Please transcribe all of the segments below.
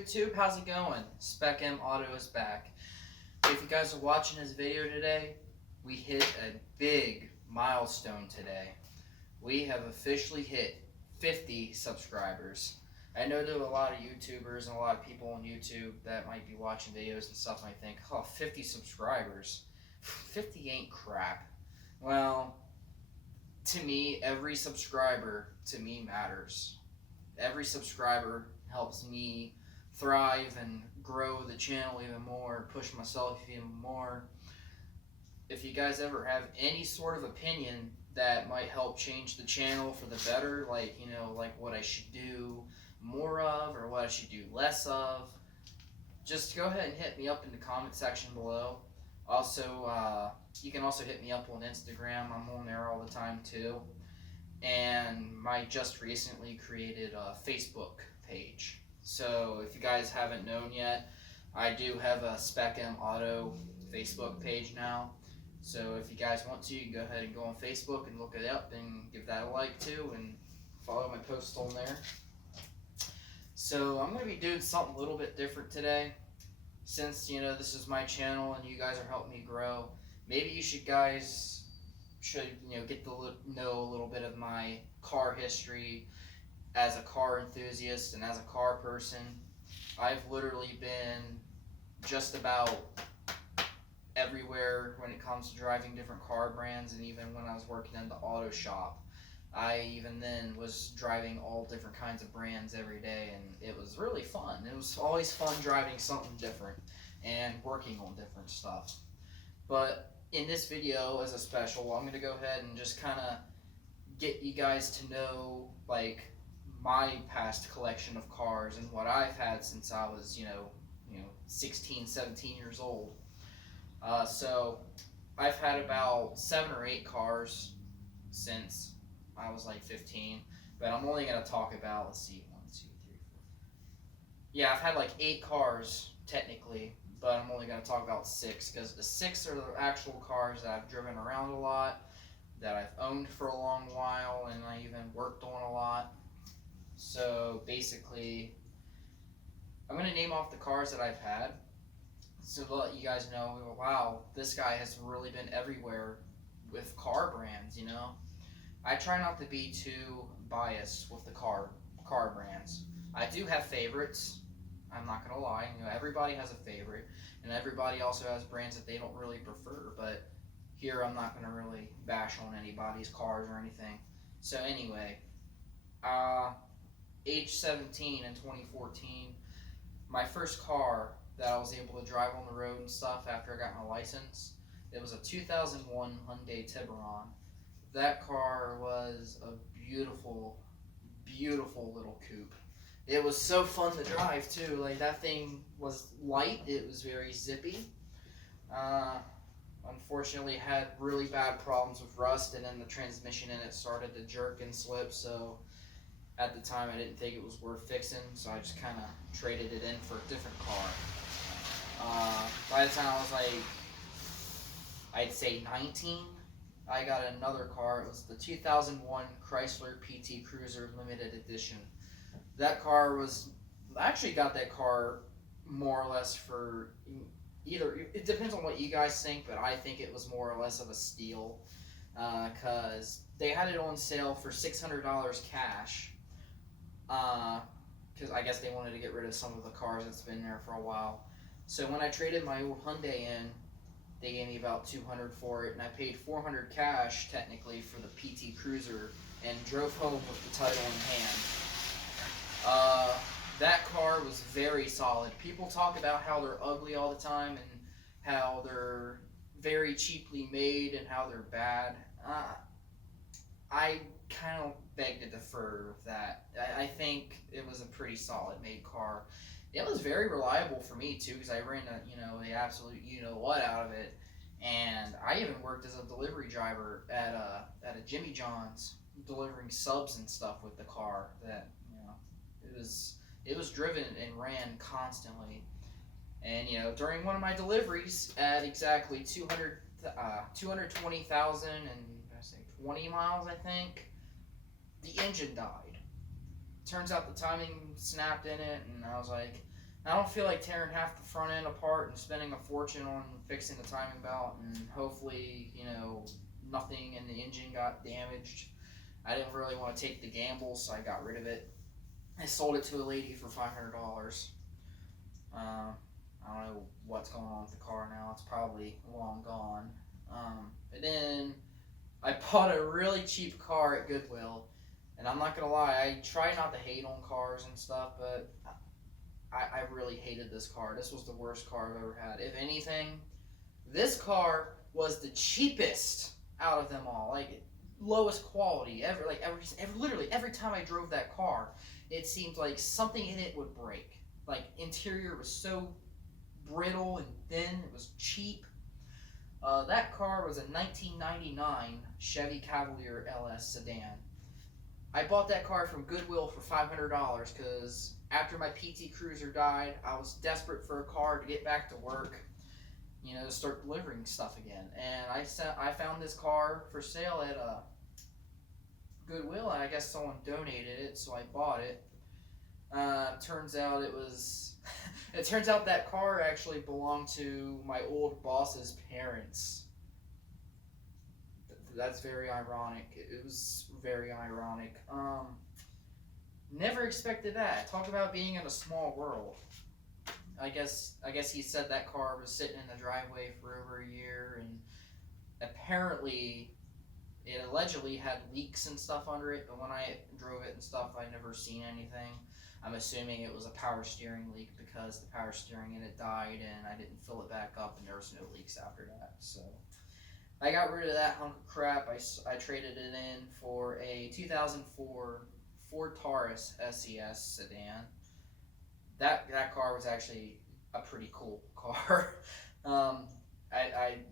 YouTube, how's it going? Spec Auto is back. If you guys are watching this video today, we hit a big milestone today. We have officially hit 50 subscribers. I know there are a lot of YouTubers and a lot of people on YouTube that might be watching videos and stuff might think, oh, 50 subscribers. 50 ain't crap. Well, to me, every subscriber to me matters. Every subscriber helps me thrive and grow the channel even more, push myself even more. If you guys ever have any sort of opinion that might help change the channel for the better, like, like what I should do more of or what I should do less of, just go ahead and hit me up in the comment section below. Also, you can also hit me up on Instagram. I'm on there all the time too. And I just recently created a Facebook page. So if you guys haven't known yet, I do have a Spec Auto Facebook page now. So if you guys want to, you can go ahead and go on Facebook and look it up and give that a like too and follow my posts on there. So I'm going to be doing something a little bit different today. Since, this is my channel and you guys are helping me grow, maybe you guys should get to know a little bit of my car history as a car enthusiast and as a car person. I've literally been just about everywhere when it comes to driving different car brands, and even when I was working in the auto shop, I even then was driving all different kinds of brands every day, and it was really fun. It was always fun driving something different and working on different stuff. But in this video, as a special, I'm going to go ahead and just kind of get you guys to know, like, my past collection of cars and what I've had since I was, 16, 17 years old. So I've had about 7 or 8 cars since I was like 15, but I'm only going to talk about, let's see, 1, 2, 3, 4. Yeah, I've had like 8 cars technically, but I'm only going to talk about 6 because the 6 are the actual cars that I've driven around a lot, that I've owned for a long while, and I even worked on a lot. So basically, I'm going to name off the cars that I've had so to let you guys know, wow, this guy has really been everywhere with car brands, I try not to be too biased with the car brands. I do have favorites. I'm not going to lie. Everybody has a favorite, and everybody also has brands that they don't really prefer, but here I'm not going to really bash on anybody's cars or anything. So anyway, age 17 in 2014, my first car that I was able to drive on the road and stuff after I got my license, it was a 2001 Hyundai Tiburon. That car was a beautiful, beautiful little coupe. It was so fun to drive too. Like, that thing was light. It was very zippy. Unfortunately, it had really bad problems with rust, and then the transmission in it started to jerk and slip. So at the time, I didn't think it was worth fixing. So I just kind of traded it in for a different car. By the time I was like, I'd say 19. I got another car. It was the 2001 Chrysler PT Cruiser Limited Edition. That car was, I actually got that car more or less for either, it depends on what you guys think, but I think it was more or less of a steal, because they had it on sale for $600 cash, because I guess they wanted to get rid of some of the cars that's been there for a while. So when I traded my old Hyundai in, they gave me about $200 for it, and I paid $400 cash technically for the PT Cruiser, and drove home with the title in hand. That car was very solid. People talk about how they're ugly all the time and how they're very cheaply made and how they're bad. I kind of beg to defer with that. I think it was a pretty solid made car. It was very reliable for me too, because I ran the absolute what out of it, and I even worked as a delivery driver at a Jimmy John's, delivering subs and stuff with the car. That it was driven and ran constantly, and during one of my deliveries at exactly 220,000 and 20 miles, I think, the engine died. Turns out the timing snapped in it, and I was like, I don't feel like tearing half the front end apart and spending a fortune on fixing the timing belt, and hopefully, nothing in the engine got damaged. I didn't really want to take the gamble, so I got rid of it. I sold it to a lady for $500. I don't know what's going on with the car now. It's probably long gone. And then I bought a really cheap car at Goodwill, and I'm not gonna lie, I try not to hate on cars and stuff, but I really hated this car. This was the worst car I've ever had. If anything, this car was the cheapest out of them all. Like, lowest quality ever. Like, literally every time I drove that car, it seemed like something in it would break. Like, interior was so brittle and thin. It was cheap. That car was a 1999 Chevy Cavalier LS sedan. I bought that car from Goodwill for $500 because after my PT Cruiser died, I was desperate for a car to get back to work, to start delivering stuff again. And I found this car for sale at Goodwill, and I guess someone donated it, so I bought it. Turns out it was. It turns out that car actually belonged to my old boss's parents. That's very ironic. It was very ironic. Never expected that. Talk about being in a small world. I guess he said that car was sitting in the driveway for over a year, and apparently it allegedly had leaks and stuff under it, but when I drove it and stuff, I never seen anything. I'm assuming it was a power steering leak because the power steering in it died, and I didn't fill it back up, and there was no leaks after that. So I got rid of that hunk of crap. I traded it in for a 2004 Ford Taurus SES sedan. That car was actually a pretty cool car. I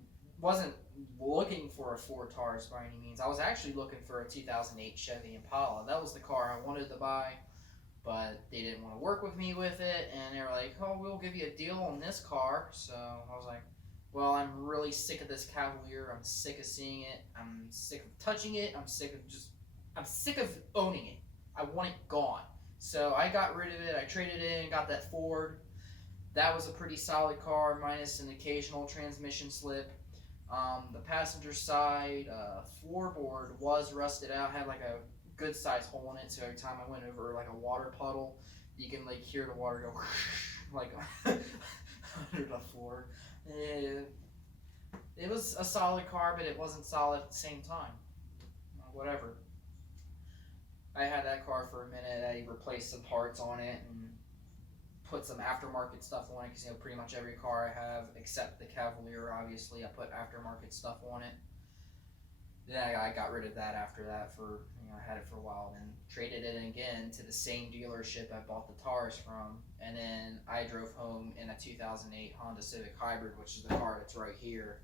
wasn't looking for a Ford Taurus by any means. I was actually looking for a 2008 Chevy Impala. That was the car I wanted to buy, but they didn't want to work with me with it, and they were like, "Oh, we'll give you a deal on this car." So I was like, well, I'm really sick of this Cavalier. I'm sick of seeing it. I'm sick of touching it. I'm sick of owning it. I want it gone. So I got rid of it. I traded it in, got that Ford. That was a pretty solid car, minus an occasional transmission slip. The passenger side floorboard was rusted out, had like a good sized hole in it, so every time I went over like a water puddle, you can like hear the water go like under the floor. It was a solid car, but it wasn't solid at the same time. Whatever. I had that car for a minute. I replaced some parts on it and put some aftermarket stuff on it because pretty much every car I have, except the Cavalier, obviously, I put aftermarket stuff on it. Then I got rid of that after that for, I had it for a while, and traded it in again to the same dealership I bought the Taurus from, and then I drove home in a 2008 Honda Civic Hybrid, which is the car that's right here.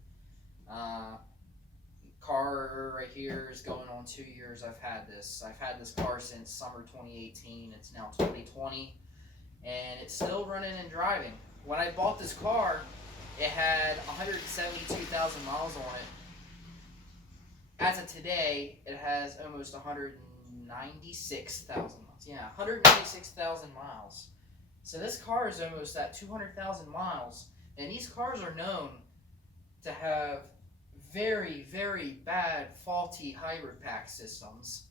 Car right here is going on 2 years I've had this. I've had this car since summer 2018. It's now 2020, and it's still running and driving. When I bought this car, it had 172,000 miles on it. As of today, it has almost 196,000 miles. Yeah, 196,000 miles. So this car is almost at 200,000 miles, and these cars are known to have very, very bad, faulty hybrid pack systems.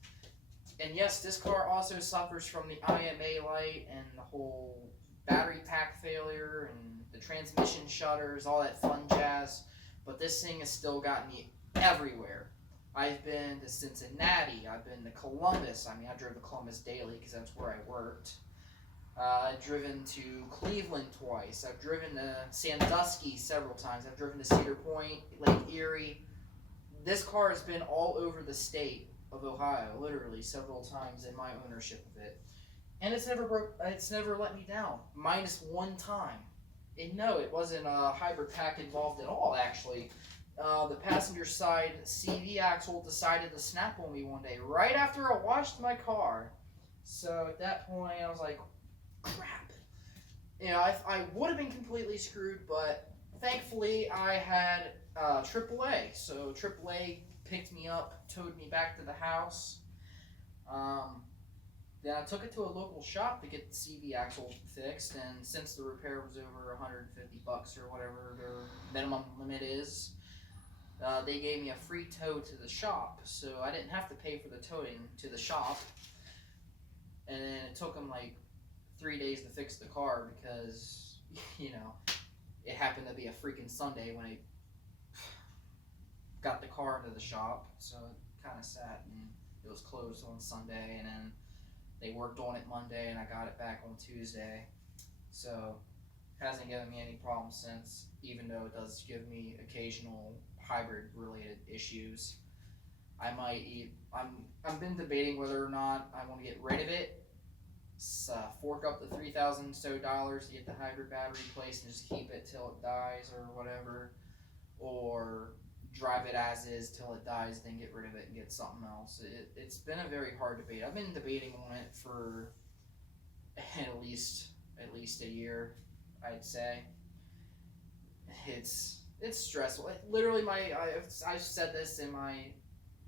And yes, this car also suffers from the IMA light and the whole battery pack failure and the transmission shutters, all that fun jazz. But this thing has still got me everywhere. I've been to Cincinnati. I've been to Columbus. I drove to Columbus daily because that's where I worked. I've driven to Cleveland twice. I've driven to Sandusky several times. I've driven to Cedar Point, Lake Erie. This car has been all over the state of Ohio, literally several times in my ownership of it. And it's never let me down, minus one time. And no, it wasn't a hybrid pack involved at all, actually. The passenger side CV axle decided to snap on me one day, right after I washed my car. So at that point, I was like, crap. I would have been completely screwed, but thankfully I had AAA. So AAA picked me up, towed me back to the house. Then I took it to a local shop to get the CV axle fixed, and since the repair was over $150 or whatever their minimum limit is, they gave me a free tow to the shop, so I didn't have to pay for the towing to the shop. And then it took them like 3 days to fix the car because, you know, it happened to be a freaking Sunday when I got the car into the shop, so it kind of sat and it was closed on Sunday, and then they worked on it Monday, and I got it back on Tuesday. So hasn't given me any problems since, even though it does give me occasional hybrid related issues. I've been debating whether or not I want to get rid of it, fork up the $3,000 so to get the hybrid battery replaced and just keep it till it dies or whatever, or drive it as is till it dies, then get rid of it and get something else. It's been a very hard debate. I've been debating on it for at least a year, I'd say. It's stressful. Literally, I've said this in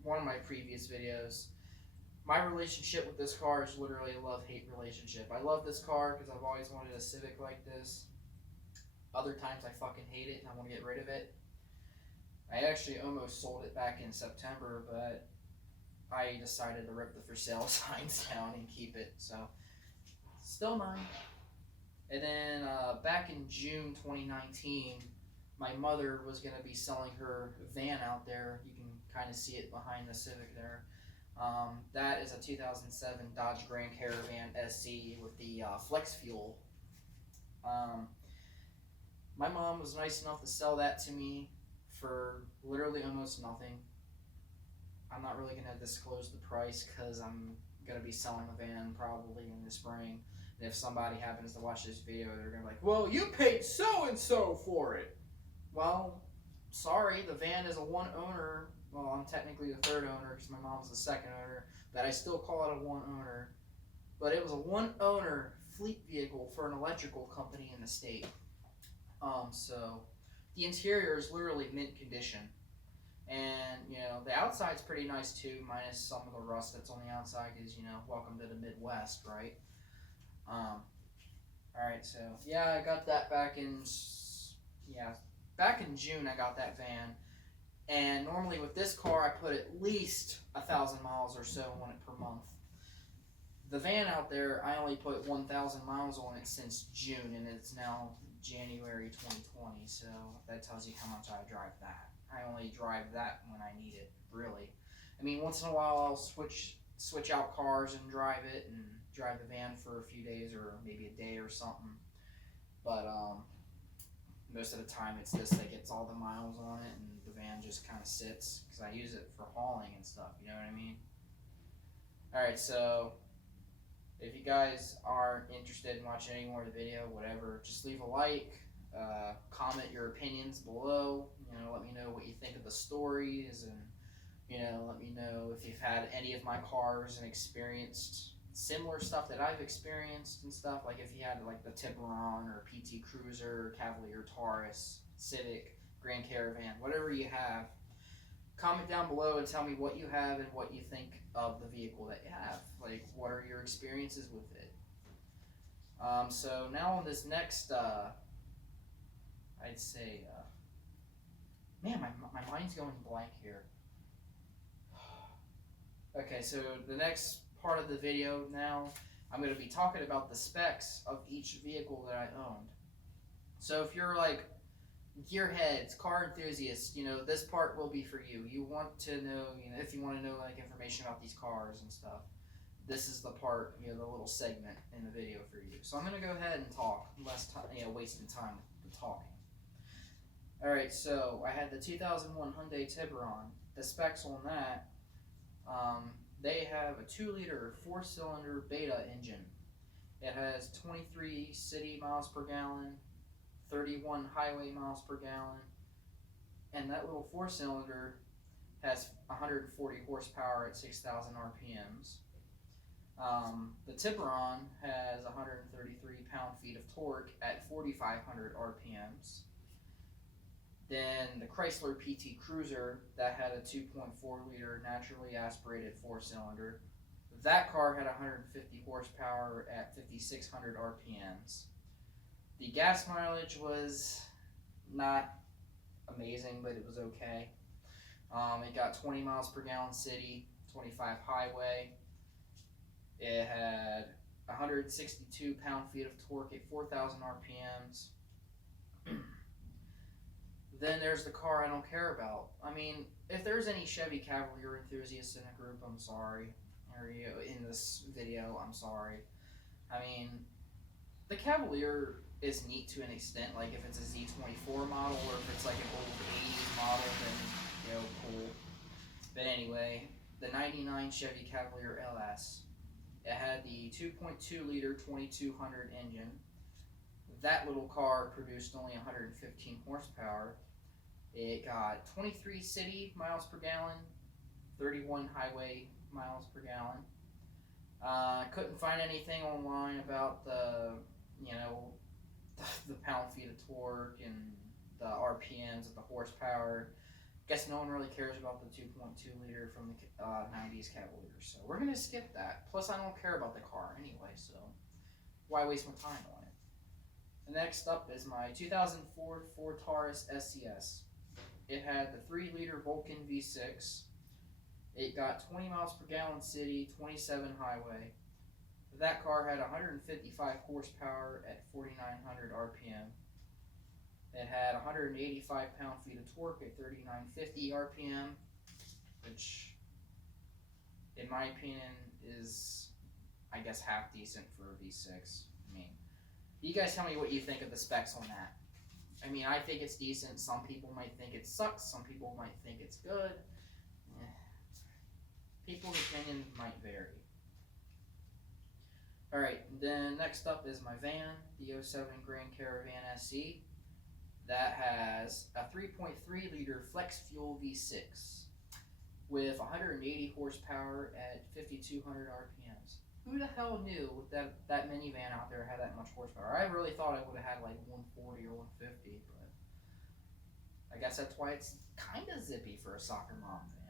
one of my previous videos. My relationship with this car is literally a love-hate relationship. I love this car because I've always wanted a Civic like this. Other times I fucking hate it and I want to get rid of it. I actually almost sold it back in September, but I decided to rip the for sale signs down and keep it, so still mine. And then back in June 2019, my mother was going to be selling her van out there. You can kind of see it behind the Civic there. That is a 2007 Dodge Grand Caravan SC with the flex fuel. My mom was nice enough to sell that to me for literally almost nothing. I'm not really going to disclose the price because I'm going to be selling the van probably in the spring. And if somebody happens to watch this video, they're going to be like, well, you paid so-and-so for it. Well, sorry, the van is a one owner. Well, I'm technically the third owner because my mom's the second owner, but I still call it a one owner. But it was a one owner fleet vehicle for an electrical company in the state. So the interior is literally mint condition. And, you know, the outside's pretty nice too, minus some of the rust that's on the outside because, you know, welcome to the Midwest, right? Alright, so, yeah, I got that back in June I got that van. And normally with this car, I put at least 1,000 miles or so on it per month. The van out there, I only put 1,000 miles on it since June, and it's now January 2020, so that tells you how much I drive that. I only drive that when I need it, really. I mean, once in a while I'll switch out cars and drive it, and drive the van for a few days or maybe a day or something. But most of the time it's this that gets all the miles on it, and the van just kind of sits because I use it for hauling and stuff, you know what I mean? Alright, so if you guys are interested in watching any more of the video, whatever, just leave a like, comment your opinions below, you know, let me know what you think of the stories, and, you know, let me know if you've had any of my cars and experienced similar stuff that I've experienced and stuff, like if you had like the Tiburon or PT Cruiser, Cavalier Taurus, Civic, Grand Caravan, whatever you have, comment down below and tell me what you have and what you think of the vehicle that you have. Like, what are your experiences with it? So now on this next, I'd say, man, my mind's going blank here. Okay, so the next part of the video now, I'm going to be talking about the specs of each vehicle that I owned. So if you're like gearheads, car enthusiasts, you know, this part will be for you. You want to know, you know, if you want to know like information about these cars and stuff, this is the part, you know, the little segment in the video for you. So I'm going to go ahead and talk, less time, you know, wasting time with talking. Alright, so I had the 2001 Hyundai Tiburon. The specs on that, they have a 2-liter 4-cylinder Beta engine. It has 23 city miles per gallon, 31 highway miles per gallon, and that little 4-cylinder has 140 horsepower at 6,000 RPMs. The Tiburon has 133 pound-feet of torque at 4,500 RPMs. Then the Chrysler PT Cruiser, that had a 2.4-liter naturally aspirated 4-cylinder That car had 150 horsepower at 5,600 RPMs. The gas mileage was not amazing, but it was okay. It got 20 miles per gallon city, 25 highway. It had 162 pound-feet of torque at 4,000 RPMs. Then there's the car I don't care about. I mean, if there's any Chevy Cavalier enthusiasts in the group, I'm sorry. Or in this video, I'm sorry. I mean, the Cavalier is neat to an extent. Like if it's a Z24 model or if it's like an old 80s model, then cool. But anyway, the 99 Chevy Cavalier LS. It had the 2.2 liter 2200 engine. That little car produced only 115 horsepower. It got 23 city miles per gallon, 31 highway miles per gallon. Couldn't find anything online about the pound-feet of torque and the RPMs and the horsepower. Guess no one really cares about the 2.2 liter from the 90s Cavalier, so we're going to skip that. Plus, I don't care about the car anyway, so why waste my time on it? The next up is my 2004 Ford Taurus SCS. It had the 3 liter Vulcan V6. It got 20 miles per gallon city, 27 highway. That car had 155 horsepower at 4,900 RPM. It had 185 pound-feet of torque at 3,950 RPM, which, in my opinion, is, I guess, half decent for a V6. I mean, you guys tell me what you think of the specs on that. I mean, I think it's decent. Some people might think it sucks. Some people might think it's good. People's opinion might vary. Alright, then next up is my van, the 07 Grand Caravan SE. That has a 3.3 liter flex fuel V6 with 180 horsepower at 5,200 RPMs. Who the hell knew that minivan out there had that much horsepower? I really thought it would have had like 140 or 150, but I guess that's why it's kind of zippy for a soccer mom van.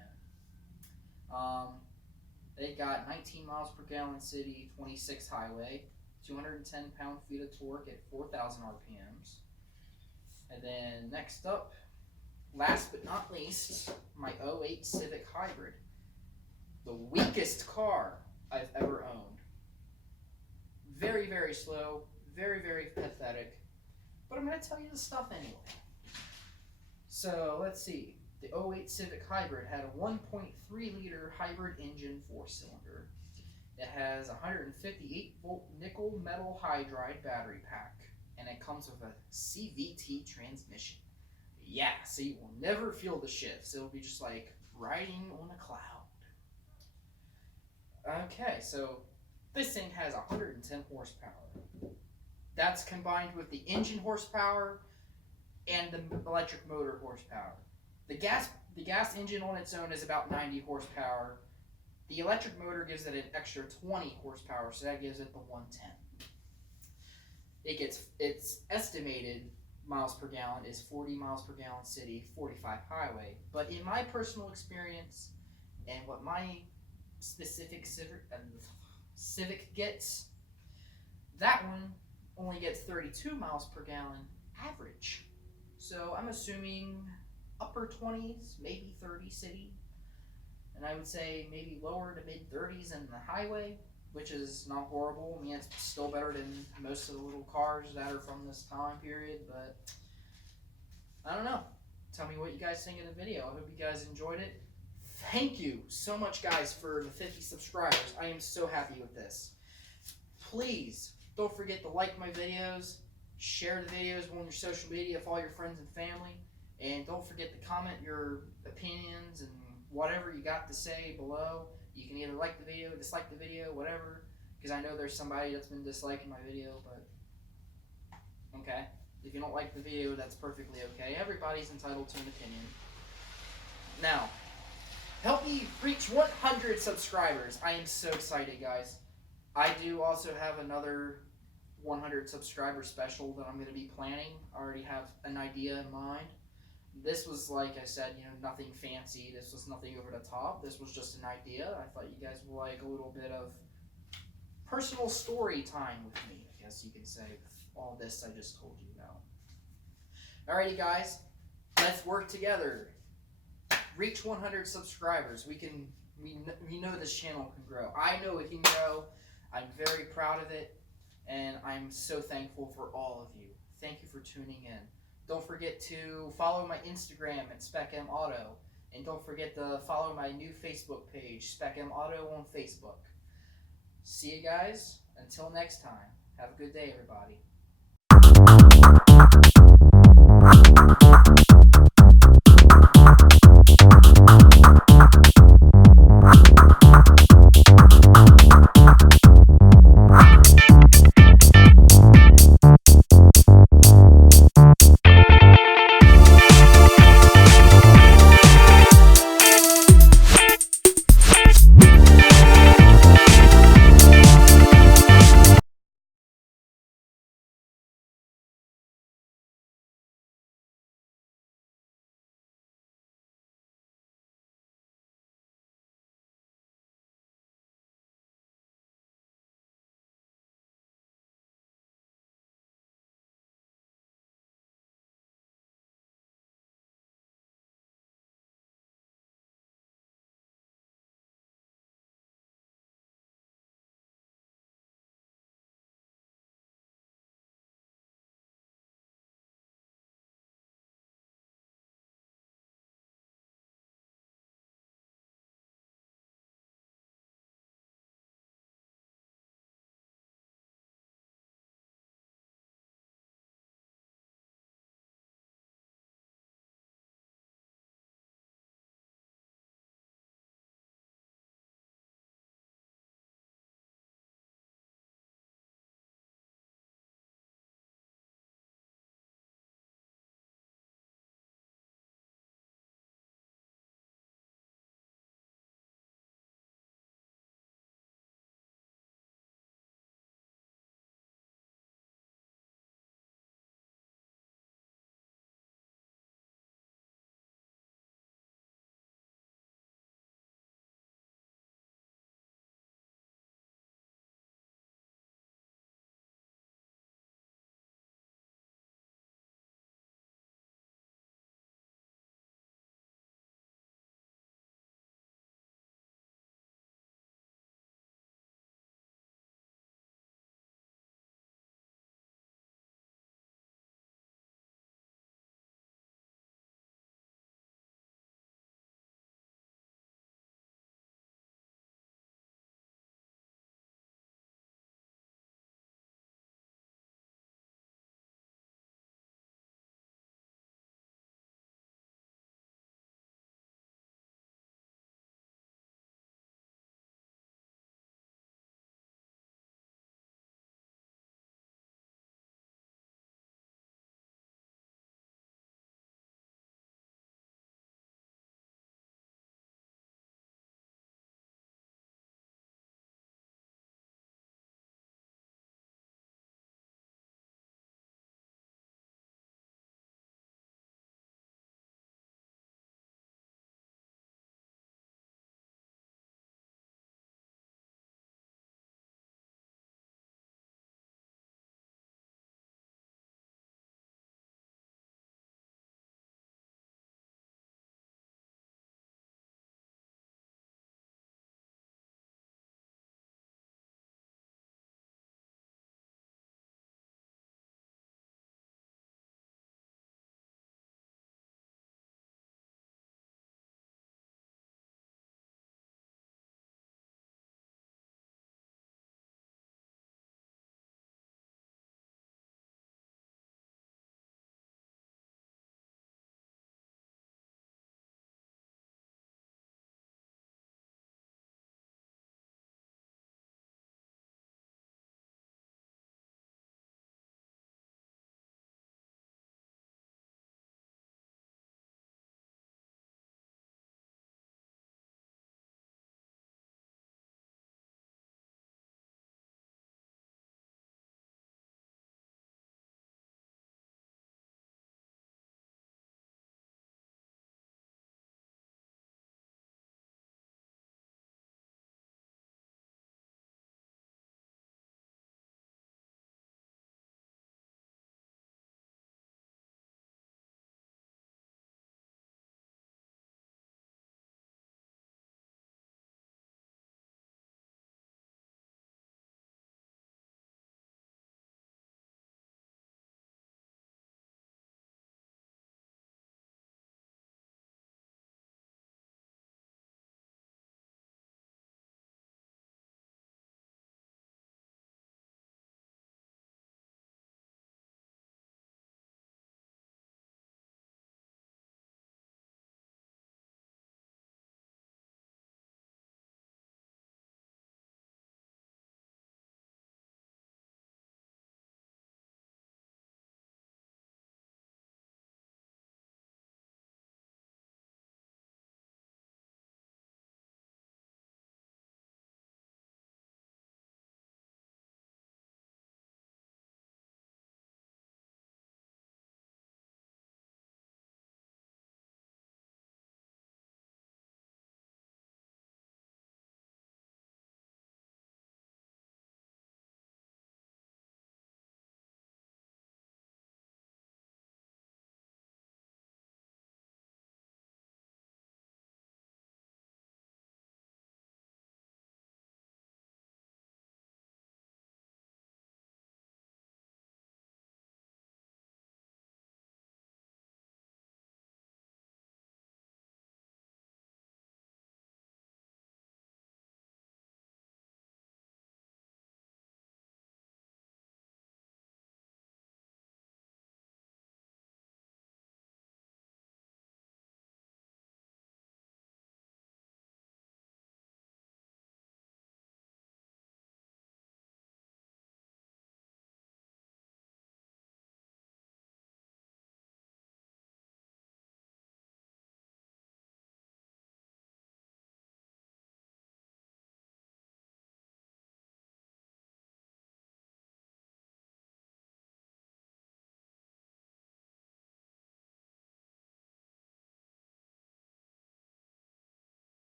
It got 19 miles per gallon city, 26 highway, 210 pound-feet of torque at 4,000 RPMs. And then next up, last but not least, my 08 Civic Hybrid. The weakest car I've ever owned. Very, very slow, very, very pathetic. But I'm going to tell you the stuff anyway. So, let's see. The 08 Civic Hybrid had a 1.3 liter hybrid engine 4-cylinder. It has a 158 volt nickel metal hydride battery pack, and it comes with a CVT transmission. Yeah, so you will never feel the shifts. It'll be just like riding on a cloud. Okay, so this thing has 110 horsepower. That's combined with the engine horsepower and the electric motor horsepower. The gas engine on its own is about 90 horsepower. The electric motor gives it an extra 20 horsepower, so that gives it the 110. Its estimated miles per gallon is 40 miles per gallon city, 45 highway. But in my personal experience, and what my specific Civic gets, that one only gets 32 miles per gallon average. So I'm assuming upper 20s, maybe 30 city, and I would say maybe lower to mid 30s in the highway, which is not horrible. I mean, it's still better than most of the little cars that are from this time period, but I don't know. Tell me what you guys think of the video. I hope you guys enjoyed it. Thank you so much, guys, for the 50 subscribers. I am so happy with this. Please don't forget to like my videos, share the videos on your social media with all your friends and family, and don't forget to comment your opinions and whatever you got to say below. You can either like the video, dislike the video, whatever, because I know there's somebody that's been disliking my video, but okay. If you don't like the video, that's perfectly okay. Everybody's entitled to an opinion. Now, help me reach 100 subscribers. I am so excited, guys. I do also have another 100 subscriber special that I'm going to be planning. I already have an idea in mind. This was, like I said, nothing fancy. This was nothing over the top. This was just an idea. I thought you guys would like a little bit of personal story time with me, I guess you can say, with all this I just told you about. Alrighty, guys, let's work together. Reach 100 subscribers. We know this channel can grow. I know it can grow. I'm very proud of it, and I'm so thankful for all of you. Thank you for tuning in. Don't forget to follow my Instagram at SpecMAuto, and don't forget to follow my new Facebook page, SpecMAuto on Facebook. See you guys. Until next time. Have a good day, everybody.